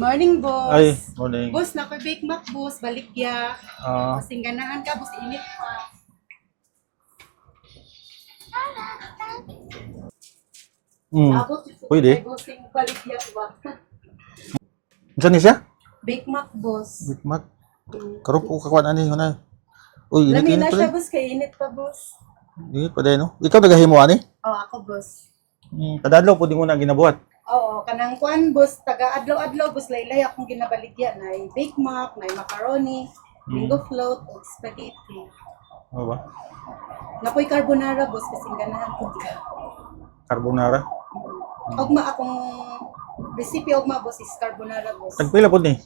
Morning, boss. Ay, morning. Boss, bake mac, boss. Balikya. Ah, Kasing ganahan ka, boss. Init pa. Abot, pwede. bossing balikya ba? Saan ni siya? Bake mac, boss. Big Mac. Karoon ko kakuan ani na. Uy, Lami init na pa siya, rin. boss. Kaya init pa, boss. Init pa din, no? Ikaw nagahimo ani? Oh, ako, boss. Kadadlaw po di mo na ginabuhat. Oo, kanang kuan, boss. Taga-adlaw-adlaw, boss. Laylay akong ginabaligya. Na bake mac, na macaroni, mango float, o spaghetti. Ano ba? Napoy carbonara, boss. Kasing ganahan ko. Carbonara. Ogma akong recipe ogma, boss, is carbonara, boss. Tagpila po ni?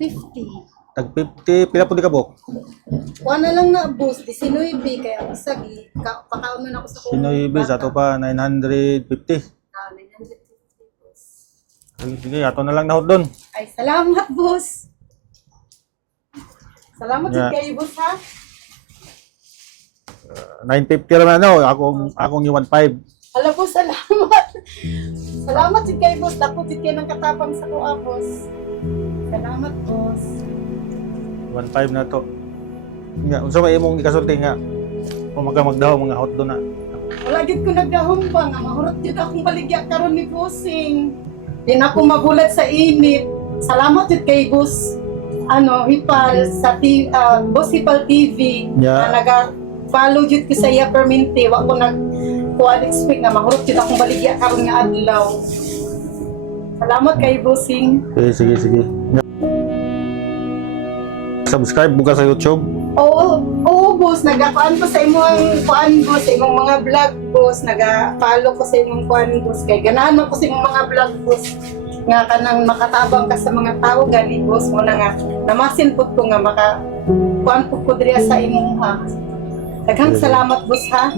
50. Tag 50, pila po di ka bok? Kuha na lang na, boss. 19 kaya ang sagi. Pakaon na ako sa Sinoy bis ato pa 950. 950, boss. Sige, ato na lang nahot doon. Ay, salamat, boss. Salamat Yeah. kayo, boss, ha? 950 naman ano, akong yung 15. Hala, boss, salamat. Salamat din kayo, boss. Dako din kayo ng katapang sa kuha, boss. Salamat, boss. 15 na to. Nga, unsa may imong ikasulti nga? Kung magdaw mga hot doon na. Wala gid ko nagdahom pa nga mahurot jud akong baligya karon ni bossing. Di na ako magulat sa init. Salamat jud kay boss Hipal sa Boss Hipal TV Yeah. na naga-follow jud ko sa iya permente. Wa ko kuan expect nga mahurot jud akong baligya karon nga adlaw. Salamat kay bossing. Sige. Subscribe buka sa YouTube. Oo, boss, nagakuan ko sa imong kuan, boss, sa imong mga vlog, boss, naga-follow ko sa imong kuan, boss, kay ganahan man ko sa imong mga vlog, boss, nga kanang makatabang ka sa mga tao gani, boss, mo na nga namasin pud ko nga kuan pud ko diri sa imong ha. Daghang salamat, boss, ha.